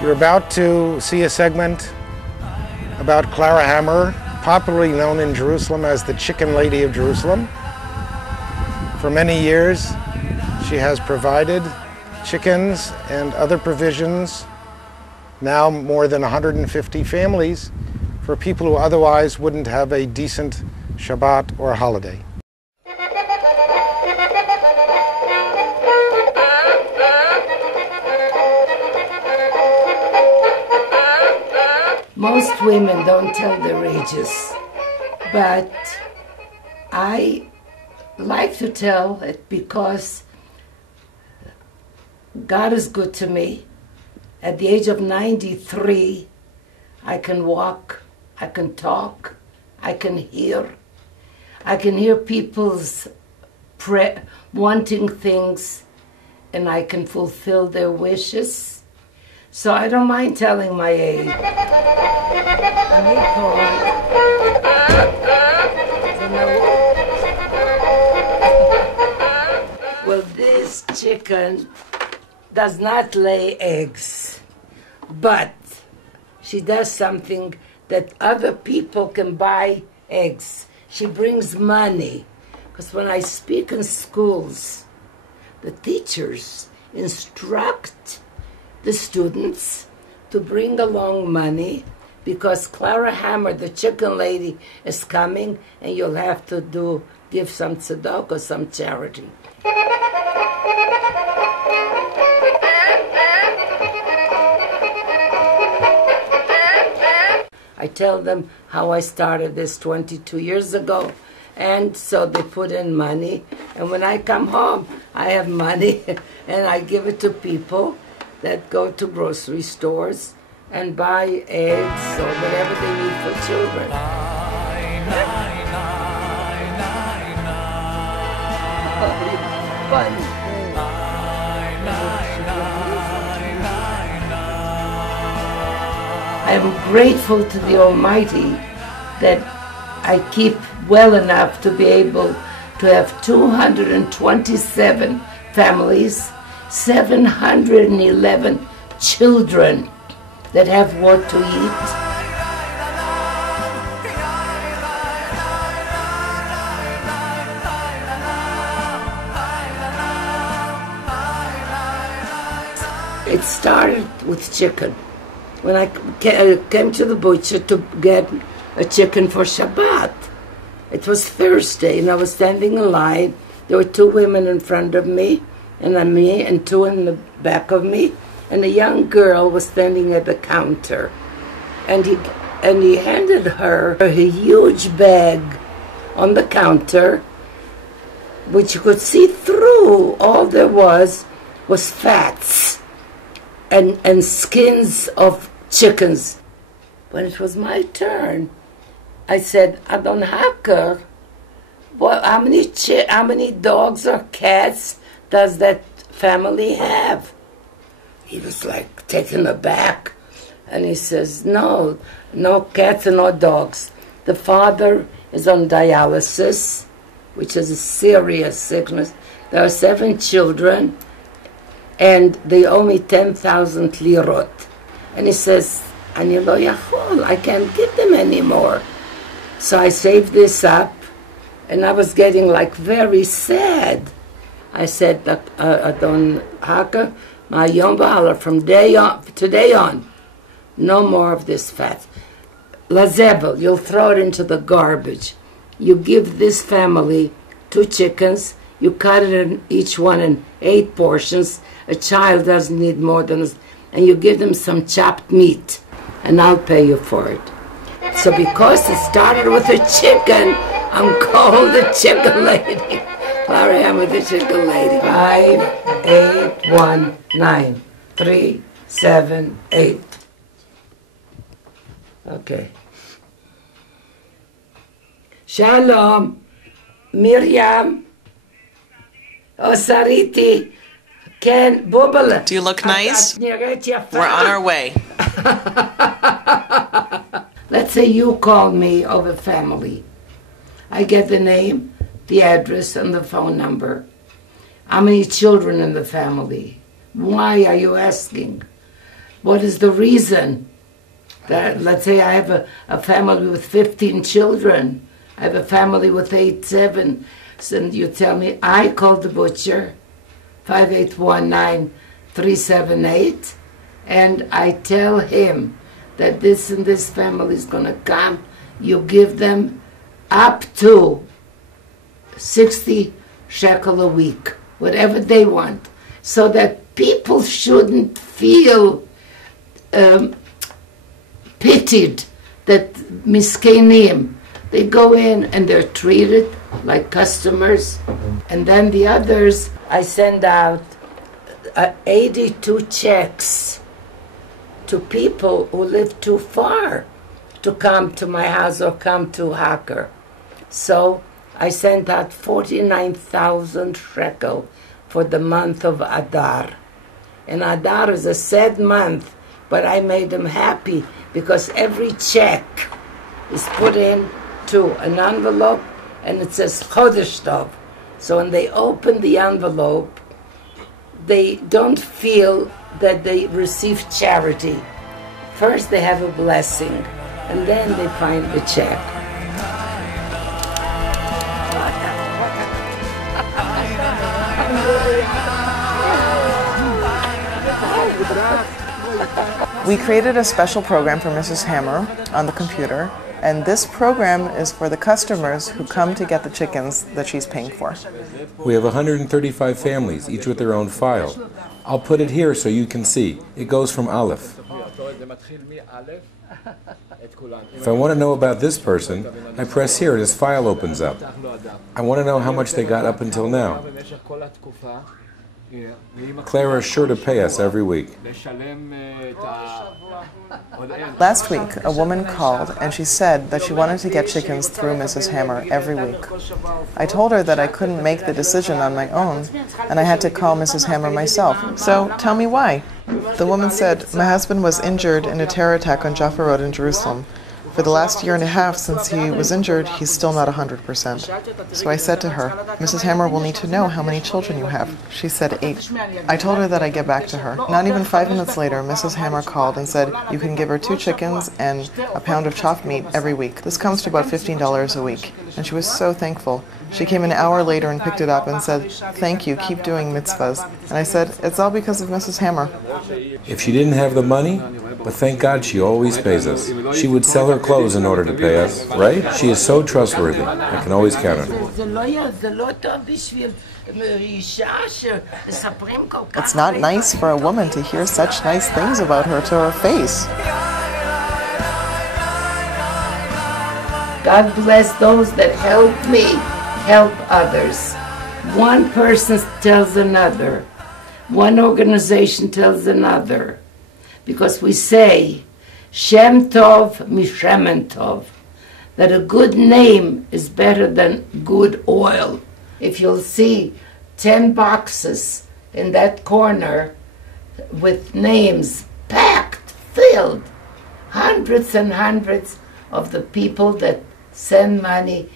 You're about to see a segment about Clara Hammer, popularly known in Jerusalem as the Chicken Lady of Jerusalem. For many years, she has provided chickens and other provisions, now more than 150 families, for people who otherwise wouldn't have a decent Shabbat or holiday. Most women don't tell their ages, but I like to tell it because God is good to me. At the age of 93, I can walk, I can talk, I can hear. I can hear people's wanting things, and I can fulfill their wishes. So I don't mind telling my age. Well, this chicken does not lay eggs, but she does something that other people can buy eggs. She brings money, because when I speak in schools, the teachers instruct the students to bring along money, because Clara Hammer, the chicken lady, is coming, and you'll have to give some tzedakah or some charity. I tell them how I started this 22 years ago, and so they put in money, and when I come home, I have money, and I give it to people that go to grocery stores and buy eggs or whatever they need for children. I am grateful to the Almighty that I keep well enough to be able to have 227 families, 711 children that have what to eat. It started with chicken. When I came to the butcher to get a chicken for Shabbat, it was Thursday, and I was standing in line. There were two women in front of me, and me, and two in the back of me, and a young girl was standing at the counter, and he handed her a huge bag on the counter, which you could see through. All there was fats and skins of chickens. When it was my turn, I said, Adon Hacker, well, how many dogs or cats does that family have? He was like taken aback, and he says, no cats and no dogs. The father is on dialysis, which is a serious sickness. There are 7 children, and they owe me 10,000 lirot. And he says, Ani lo yachol, I can't give them anymore. So I saved this up, and I was getting like very sad. I said, Adon Haka, Ma'ayom Ba'ala, from today on, no more of this fat. Lazebel, you'll throw it into the garbage. You give this family 2 chickens, you cut it in each one in 8 portions. A child doesn't need more than this, and you give them some chopped meat, and I'll pay you for it. So because it started with a chicken, I'm called the chicken lady. Clara Hammer, the chicken lady. 5819378. Okay. Shalom, Miriam, Osariti, Ken, Bubala. Do you look nice? We're on our way. Let's say you call me over family. I get the name, the address, and the phone number. How many children in the family? Why are you asking? What is the reason? That, let's say I have a family with 15 children. I have a family with 8, 7. So you tell me, I called the butcher, 5819-378, and I tell him that this and this family is going to come. You give them up to 60 shekel a week, whatever they want, so that people shouldn't feel pitied, that miskenim. They go in and they're treated like customers. And then the others, I send out 82 checks to people who live too far to come to my house or come to Hacker. So I sent out 49,000 shekel for the month of Adar. And Adar is a sad month, but I made them happy because every check is put in to an envelope and it says Chodesh Tov. So when they open the envelope, they don't feel that they receive charity. First they have a blessing, and then they find the check. We created a special program for Mrs. Hammer on the computer, and this program is for the customers who come to get the chickens that she's paying for. We have 135 families, each with their own file. I'll put it here so you can see. It goes from Aleph. If I want to know about this person, I press here and his file opens up. I want to know how much they got up until now. Clara is sure to pay us every week. Last week, a woman called and she said that she wanted to get chickens through Mrs. Hammer every week. I told her that I couldn't make the decision on my own and I had to call Mrs. Hammer myself. So tell me why. The woman said, my husband was injured in a terror attack on Jaffa Road in Jerusalem. For the last year and a half since he was injured, he's still not 100%. So I said to her, Mrs. Hammer will need to know how many children you have. She said 8. I told her that I'd get back to her. Not even 5 minutes later, Mrs. Hammer called and said, you can give her 2 chickens and a pound of chopped meat every week. This comes to about $15 a week. And she was so thankful. She came an hour later and picked it up and said, thank you, keep doing mitzvahs. And I said, it's all because of Mrs. Hammer. If she didn't have the money, but thank God she always pays us. She would sell her clothes in order to pay us, right? She is so trustworthy. I can always count on her. It's not nice for a woman to hear such nice things about her to her face. God bless those that help me help others. One person tells another. One organization tells another. Because we say, Shem Tov Mishemen Tov, that a good name is better than good oil. If you'll see 10 boxes in that corner with names packed, filled, hundreds and hundreds of the people that send money